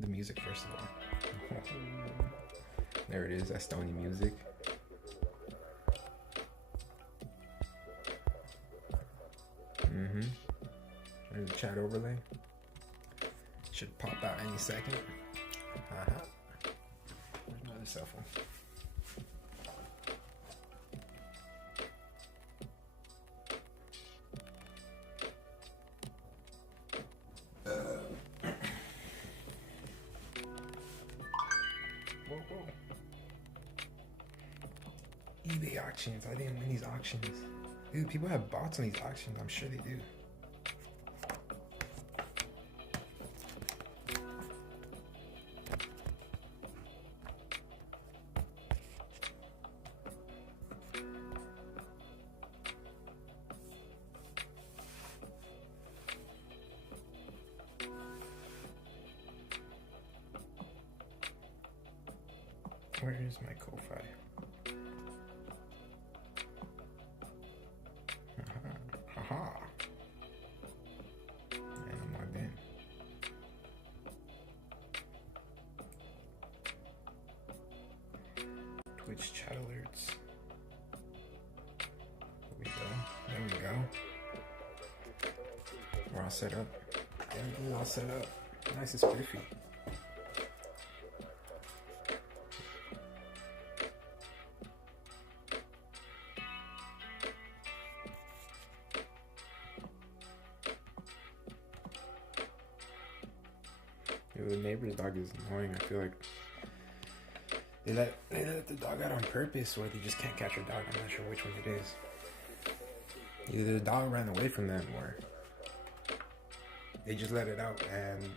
The music, first of all. There it is. That's Stony music. There's a chat overlay. Should pop out any second. There's my other cell phone. Whoa. eBay auctions. I didn't win these auctions. Dude, people have bots on these auctions. I'm sure they do. Where is my Ko-Fi? Haha. And I'm logged in. Twitch chat alerts. There we go. We're all set up. Everything's all set up. Nice and spiffy. The neighbor's dog is annoying. I feel like they let the dog out on purpose, or they just can't catch their dog. I'm not sure which one it is. Either the dog ran away from them, or they just let it out and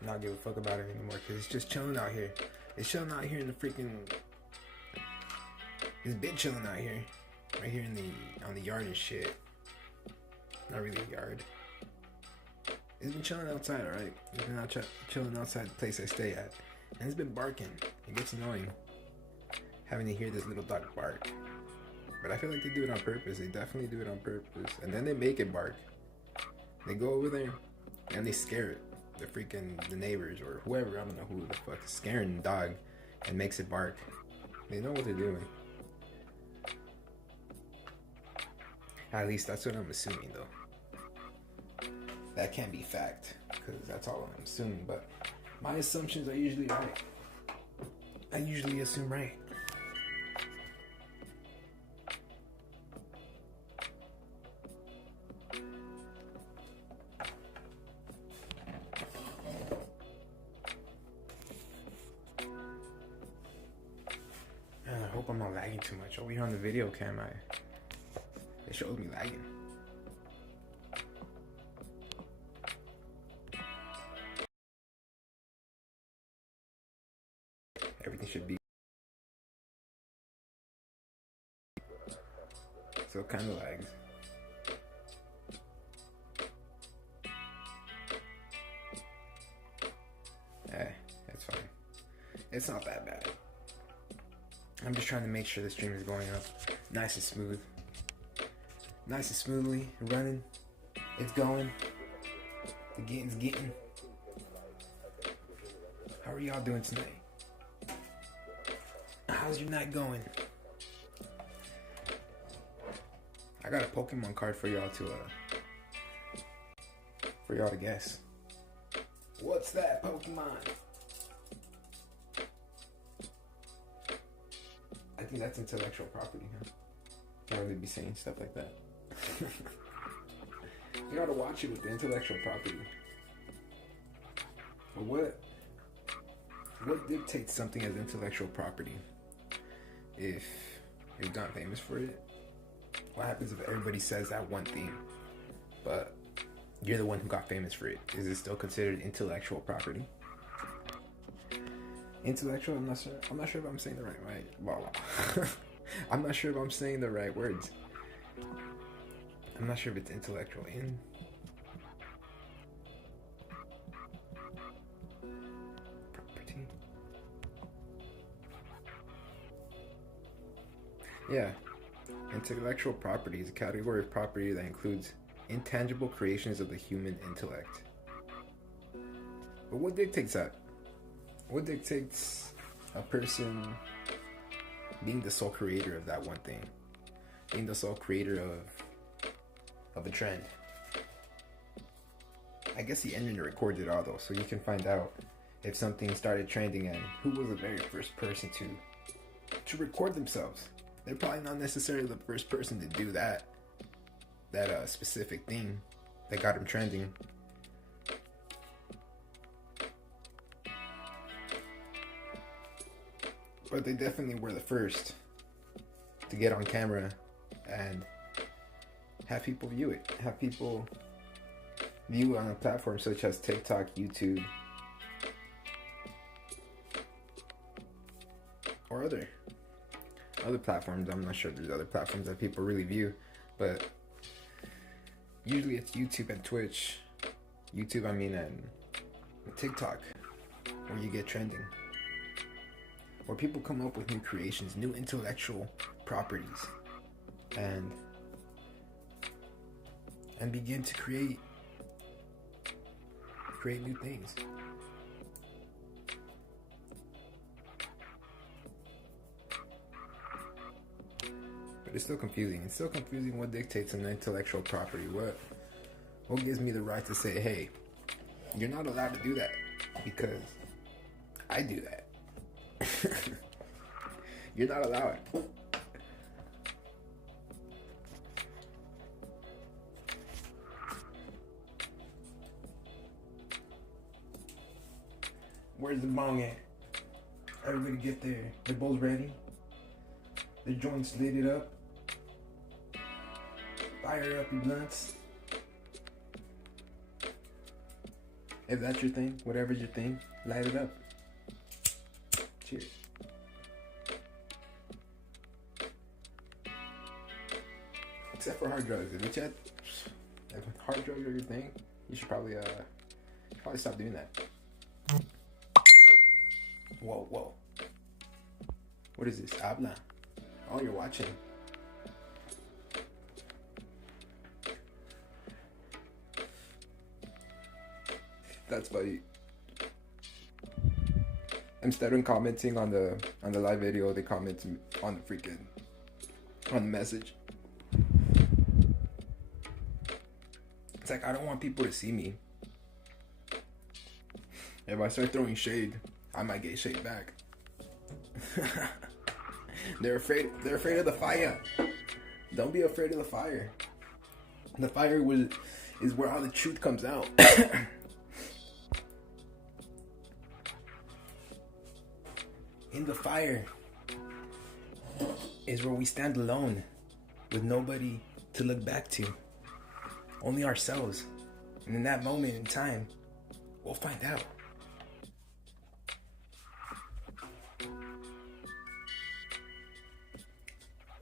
not give a fuck about it anymore, because it's just chilling out here. It's chilling out here in the freaking... It's been chilling out here. Right here on the yard and shit. Not really a yard. It's been chilling outside, alright? It's been out chilling outside the place I stay at. And it's been barking. It gets annoying having to hear this little dog bark. But I feel like they do it on purpose. They definitely do it on purpose. And then they make it bark. They go over there and they scare it. The neighbors or whoever, I don't know who the fuck is scaring the dog and makes it bark. They know what they're doing. At least that's what I'm assuming, though. That can't be fact, because that's all I'm assuming, but my assumptions are usually right. I usually assume right. Man, I hope I'm not lagging too much. Over here on the video cam, it shows me lagging. Everything should be so kind of lags. It's fine. It's not that bad. I'm just trying to make sure the stream is going up nice and smooth. Nice and smoothly running. It's going. The game's getting. How are y'all doing tonight? How's your night going? I got a Pokemon card for y'all to guess. What's that Pokemon? I think that's intellectual property, huh? Can't really be saying stuff like that. You gotta watch it with the intellectual property. But what dictates something as intellectual property? If you've gotten famous for it, what happens if everybody says that one thing, but you're the one who got famous for it? Is it still considered intellectual property? Intellectual? I'm not sure if I'm saying the right. Well, I'm not sure if I'm saying the right words. I'm not sure if it's intellectual in. Property. Yeah. Intellectual property is a category of property that includes intangible creations of the human intellect. But what dictates that? What dictates a person being the sole creator of that one thing? Being the sole creator of a trend? I guess the internet records it all though, so you can find out if something started trending and who was the very first person to record themselves. They're probably not necessarily the first person to do that specific thing that got them trending. But they definitely were the first to get on camera and have people view it. Have people view it on a platform such as TikTok, YouTube, or other platforms. I'm not sure there's other platforms that people really view, but usually it's YouTube and Twitch. YouTube, and TikTok, where you get trending. Where people come up with new creations, new intellectual properties, and begin to create new things. But it's still confusing. It's still confusing what dictates an intellectual property. What gives me the right to say, hey, you're not allowed to do that because I do that. You're not allowed. Where's the bong at? Everybody get there. The bowl's ready. The joints lit it up. Fire up your blunts. If that's your thing, whatever's your thing, light it up. Cheers. Except for hard drugs. If hard drugs are your thing, you should probably stop doing that. Whoa. What is this? Habla. Oh, you're watching. That's funny. Instead of commenting on the live video, they comment on the message. It's like, I don't want people to see me. If I start throwing shade, I might get shade back. They're afraid of the fire. Don't be afraid of the fire. The fire is where all the truth comes out. In the fire is where we stand alone with nobody to look back to. Only ourselves. And in that moment in time, we'll find out.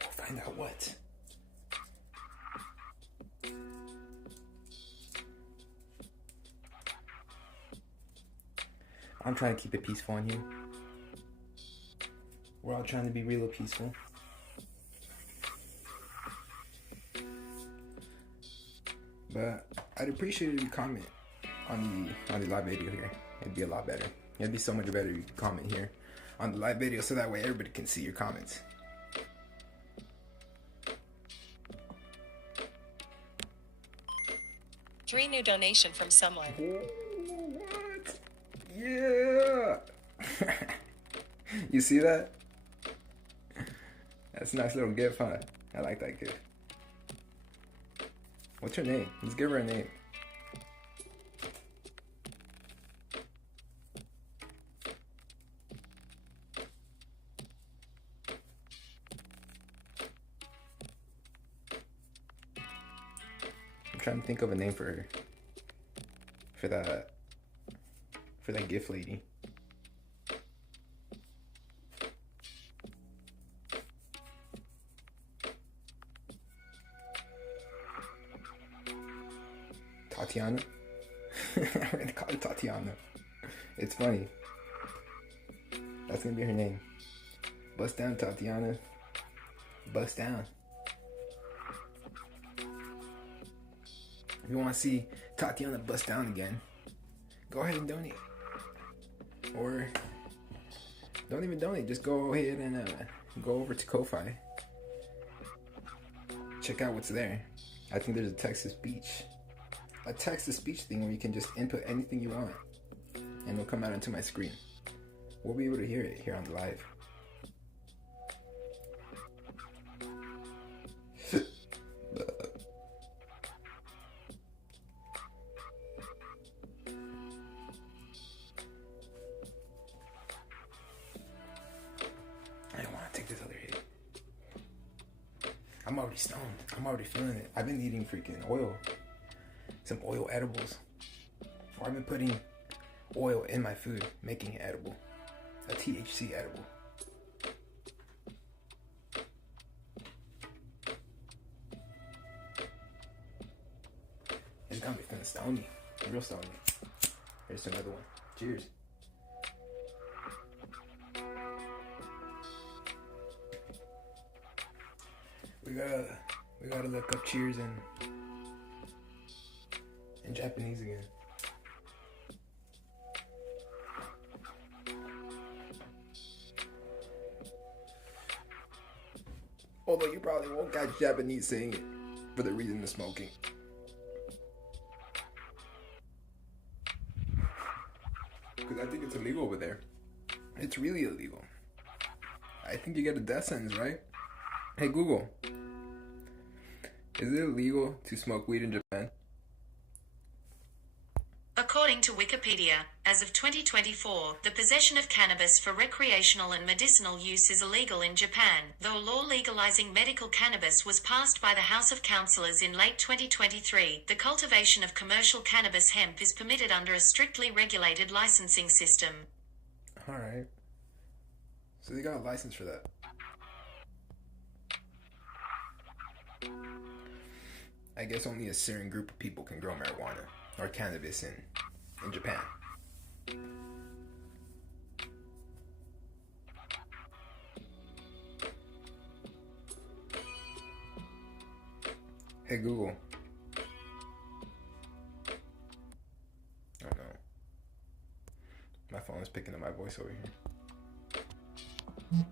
We'll find out what? I'm trying to keep it peaceful in here. We're all trying to be real peaceful. But I'd appreciate if you comment on the live video here. It'd be a lot better. It'd be so much better if you comment here on the live video so that way everybody can see your comments. Three new donation from someone. What? Yeah. You see that? That's a nice little gift, huh? I like that gift. What's her name? Let's give her a name. I'm trying to think of a name for her. For that gift lady. Tatiana. I'm gonna call her Tatiana. It's funny. That's gonna be her name. Bust down, Tatiana. Bust down. If you want to see Tatiana bust down again, go ahead and donate. Or Don't even donate. Just go ahead and go over to Ko-Fi. Check out what's there. I think there's a text-to-speech thing where you can just input anything you want, and it'll come out onto my screen. We'll be able to hear it here on the live. I don't want to take this other hit. I'm already stoned. I'm already feeling it. I've been eating freaking oil. Some oil edibles. Or I've been putting oil in my food, making it edible. A THC edible. It's gonna be feeling stony. Real stony. Here's another one. Cheers. We gotta look up cheers in Japanese again. Although you probably won't catch Japanese saying it for the reason of smoking. Because I think it's illegal over there. It's really illegal. I think you get a death sentence, right? Hey Google, is it illegal to smoke weed in Japan? According to Wikipedia, as of 2024, the possession of cannabis for recreational and medicinal use is illegal in Japan, though a law legalizing medical cannabis was passed by the House of Councillors in late 2023. The cultivation of commercial cannabis hemp is permitted under a strictly regulated licensing system. Alright. So they got a license for that. I guess only a certain group of people can grow marijuana or cannabis in Japan. Hey Google. Oh no. My phone is picking up my voice over here.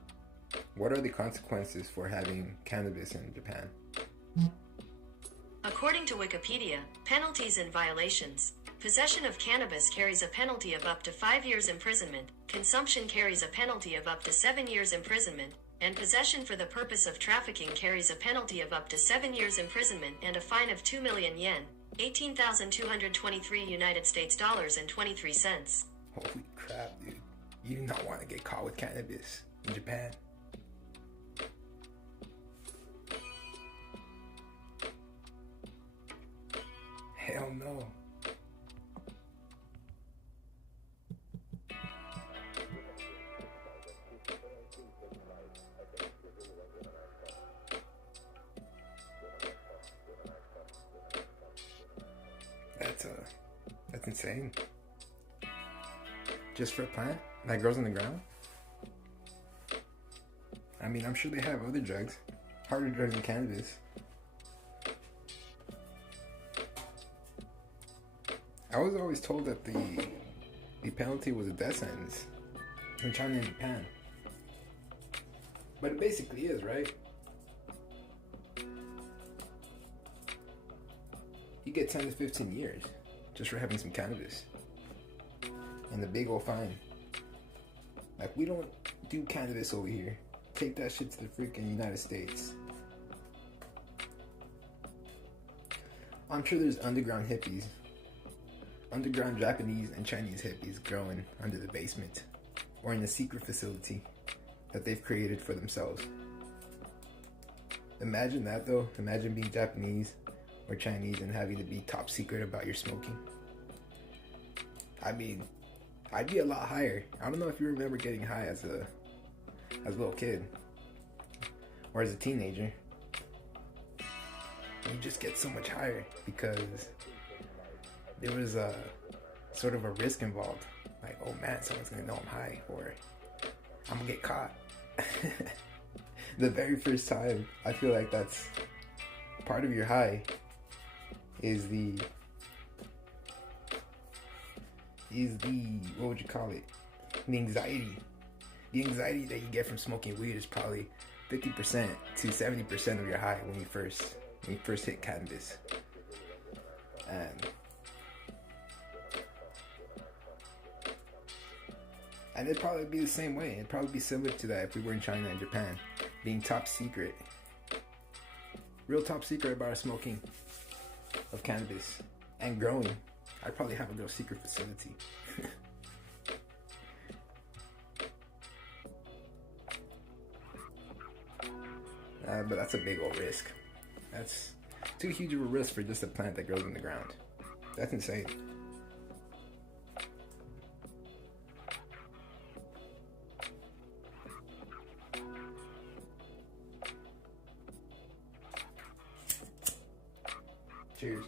What are the consequences for having cannabis in Japan? According to Wikipedia, penalties and violations. Possession of cannabis carries a penalty of up to 5 years imprisonment, consumption carries a penalty of up to 7 years imprisonment, and possession for the purpose of trafficking carries a penalty of up to 7 years imprisonment and a fine of 2 million yen, 18,223 United States dollars and 23 cents. Holy crap, dude. You do not want to get caught with cannabis in Japan. Hell no. That's insane. Just for a plant that grows on the ground? I mean, I'm sure they have other drugs, harder drugs than cannabis. I was always told that the penalty was a death sentence in China and Japan. But it basically is, right? You get 10 to 15 years just for having some cannabis. And the big old fine. Like, we don't do cannabis over here. Take that shit to the freaking United States. I'm sure there's underground hippies. Underground Japanese and Chinese hippies growing under the basement or in a secret facility that they've created for themselves. Imagine that though. Imagine being Japanese or Chinese and having to be top secret about your smoking. I mean, I'd be a lot higher. I don't know if you remember getting high as a little kid or as a teenager. You just get so much higher because there was a sort of a risk involved. Like, oh man, someone's gonna know I'm high, or I'm gonna get caught. The very first time, I feel like that's part of your high is the what would you call it? The anxiety The anxiety that you get from smoking weed is probably 50% to 70% of your high when you first hit cannabis. And it'd probably be the same way. It'd probably be similar to that if we were in China and Japan, being top secret, real top secret about our smoking of cannabis and growing. I'd probably have a little secret facility. But that's a big old risk. That's too huge of a risk for just a plant that grows in the ground. That's insane. Cheers.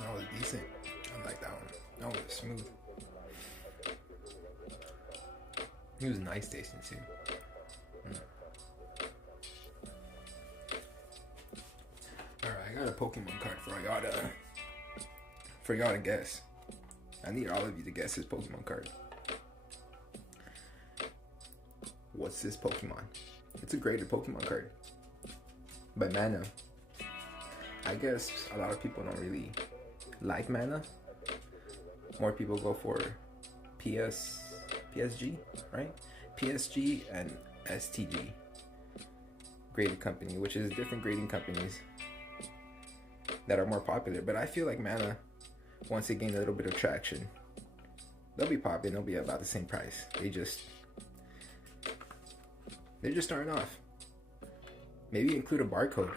That was decent. I like that one. That one was smooth. It was nice tasting too. Alright, I got a Pokemon card for y'all to guess. I need all of you to guess this Pokemon card. What's this Pokemon? It's a graded Pokemon card by Mana. I guess a lot of people don't really like Mana. More people go for PSG, right? PSG and STG graded company, which is different grading companies that are more popular. But I feel like Mana, once they gain a little bit of traction, they'll be popping. They'll be about the same price. They're just starting off. Maybe include a barcode.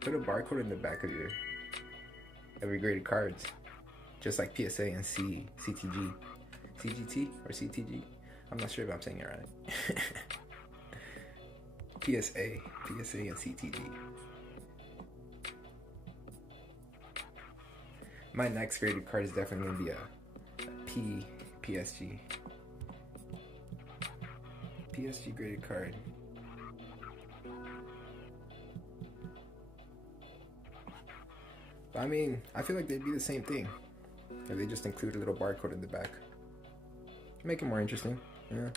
Put a barcode in the back of your graded cards, just like PSA and CTG, CGT or CTG. I'm not sure if I'm saying it right. PSA and CTG. My next graded card is definitely gonna be a PSG. PSG graded card. I mean, I feel like they'd be the same thing if they just include a little barcode in the back. Make it more interesting, yeah.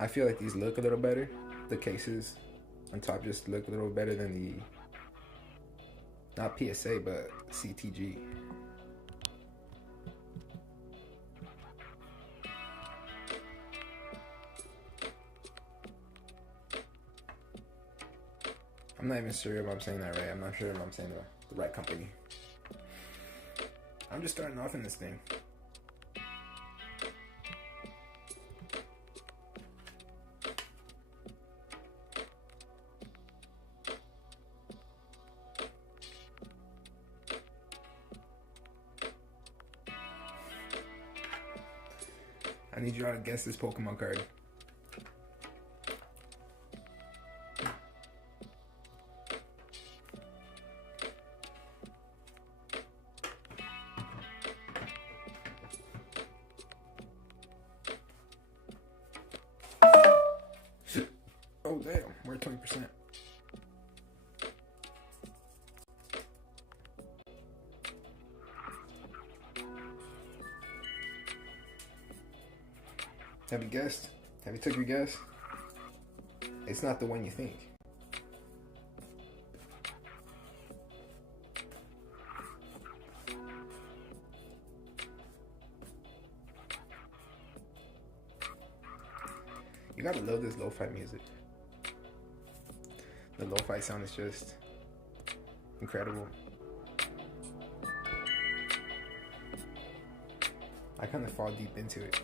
I feel like these look a little better. The cases on top just look a little better than the, not PSA, but CTG. I'm not even sure if I'm saying that right. I'm not sure if I'm saying the right company. I'm just starting off in this thing. I need you all to guess this Pokemon card. Oh damn, we're at 20%. Have you guessed? Have you took your guess? It's not the one you think. You gotta love this lo-fi music. The lo-fi sound is just incredible. I kind of fall deep into it.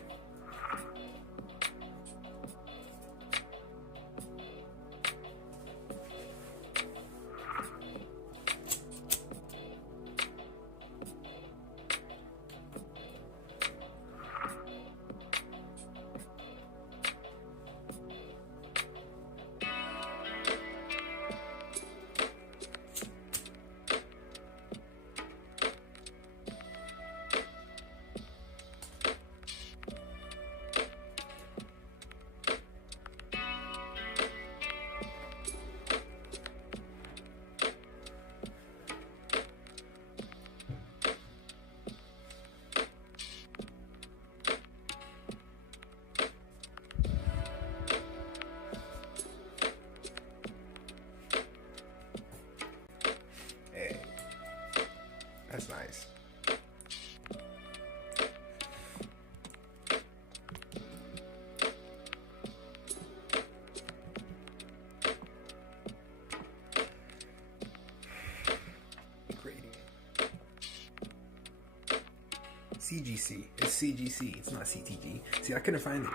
CGC. It's CGC. It's not CTG. See, I couldn't find it.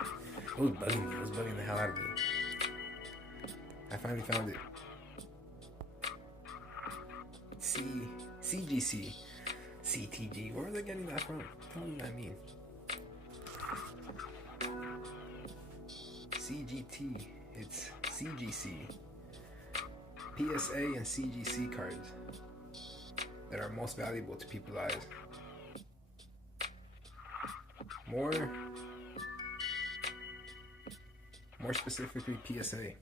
It was bugging me. It was bugging the hell out of me. I finally found it. CGC. CTG. Where are they getting that from? Tell me what I mean. CGT. It's CGC. PSA and CGC cards that are most valuable to people's eyes. More specifically PSA.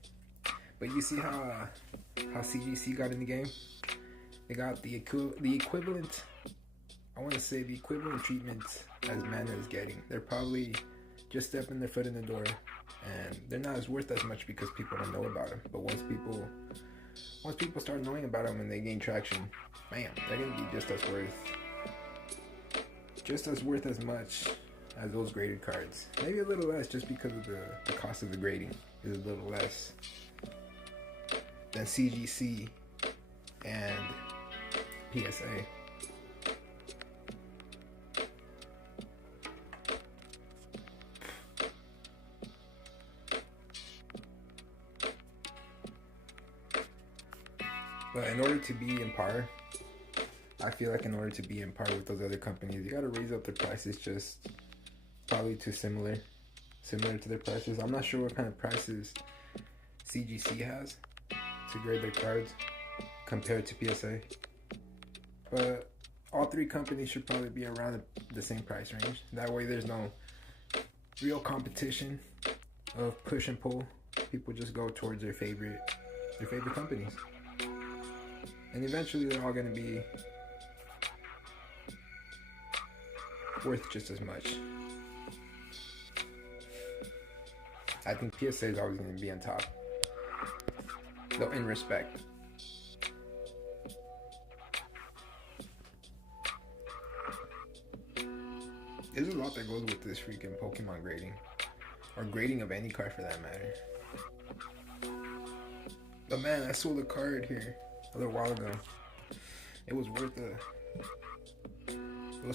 But you see how CGC got in the game? They got the equivalent. I want to say the equivalent treatment as Mana is getting. They're probably just stepping their foot in the door, and they're not as worth as much because people don't know about them. But once people start knowing about them and they gain traction, bam, they're gonna be just as worth as much as those graded cards. Maybe a little less, just because of the cost of the grading is a little less than CGC and PSA. But in order to be in par, I feel like in order to be in par with those other companies, you gotta raise up their prices just probably too similar to their prices. I'm not sure what kind of prices CGC has to grade their cards compared to PSA. But all three companies should probably be around the same price range. That way there's no real competition of push and pull. People just go towards their favorite companies. And eventually they're all going to be worth just as much. I think PSA is always going to be on top, though, in respect. There's a lot that goes with this freaking Pokemon grading, or grading of any card for that matter. But man, I sold a card here a little while ago. It was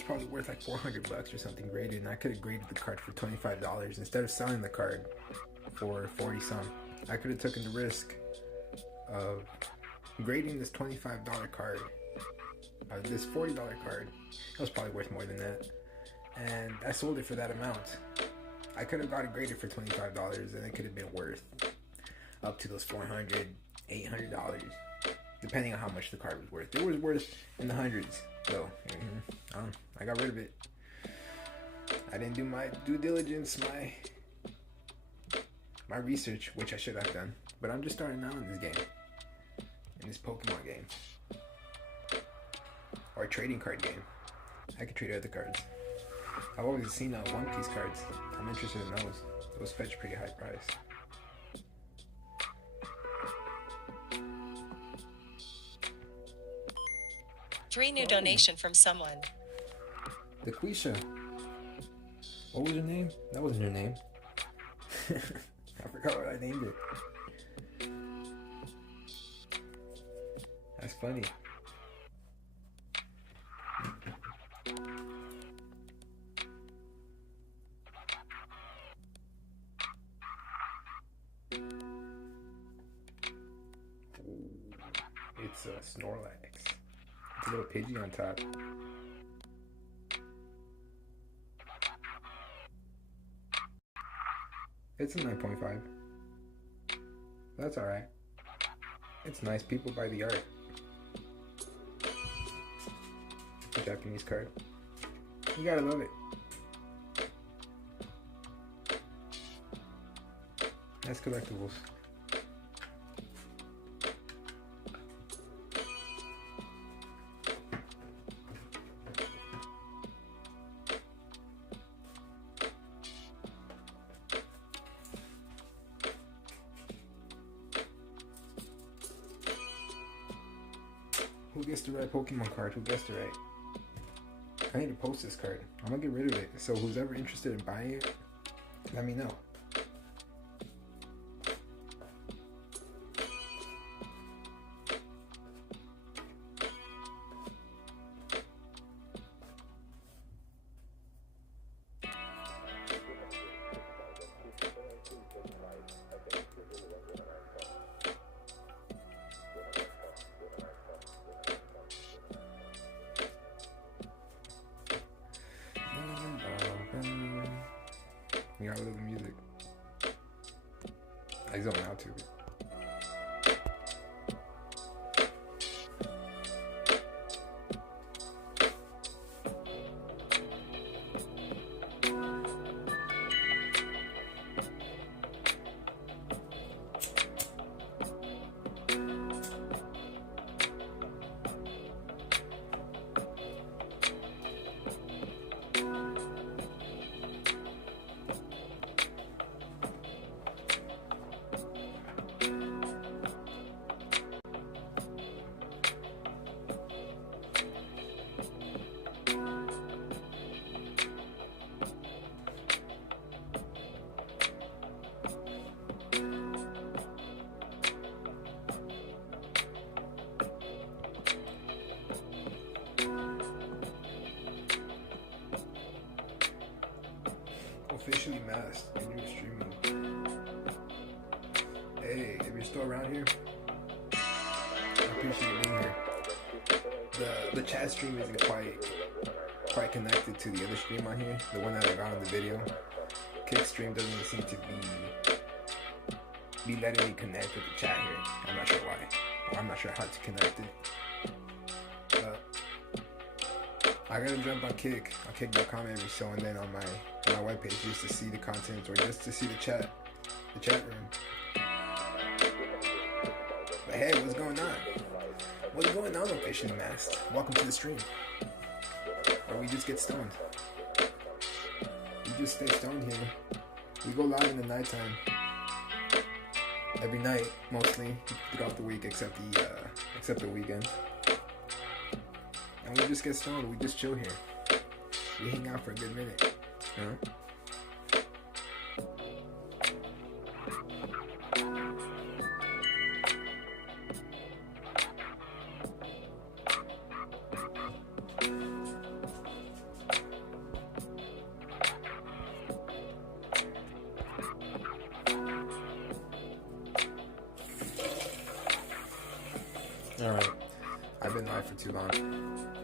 probably worth like $400 or something graded, and I could have graded the card for $25 instead of selling the card for 40 some. I could have taken the risk of grading this $25 card, this $40 card. It was probably worth more than that, and I sold it for that amount. I could have got it graded for $25, and it could have been worth up to those $400, $800, depending on how much the card was worth. It was worth in the hundreds, though. I got rid of it. I didn't do my due diligence, my research, which I should have done. But I'm just starting out in this game, in this Pokemon game, or a trading card game. I could trade other cards. I've always seen One Piece cards. I'm interested in those. Those fetch pretty high price. Three new donation from someone. The Quisha. What was your name? That wasn't your name. I forgot what I named it. That's funny. It's a Snorlax. It's a little Pidgey on top. It's a 9.5. That's alright. It's nice. People buy the art. It's a Japanese card. You gotta love it. That's collectibles. Who gets the right Pokemon card? Who gets the right? I need to post this card. I'm gonna get rid of it. So who's ever interested in buying it, let me know. You gotta live the music. I zone out to it. Officially masked and you're streaming. Hey, if you're still around here, I appreciate you being here. The chat stream isn't quite connected to the other stream on here, the one that I got on the video. Kick stream doesn't seem to be letting me connect with the chat here. I'm not sure why. Or I'm not sure how to connect it. I gotta jump on kick.com every so and then on my webpage just to see the content or just to see the chat room. But hey, what's going on? What's going on, Officially Masked? Welcome to the stream. Or we just get stoned. We just stay stoned here. We go live in the nighttime. Every night, mostly throughout the week, except the weekend. And we just get stoned. We just chill here. We hang out for a good minute. You know? Alright. I've been live for too long.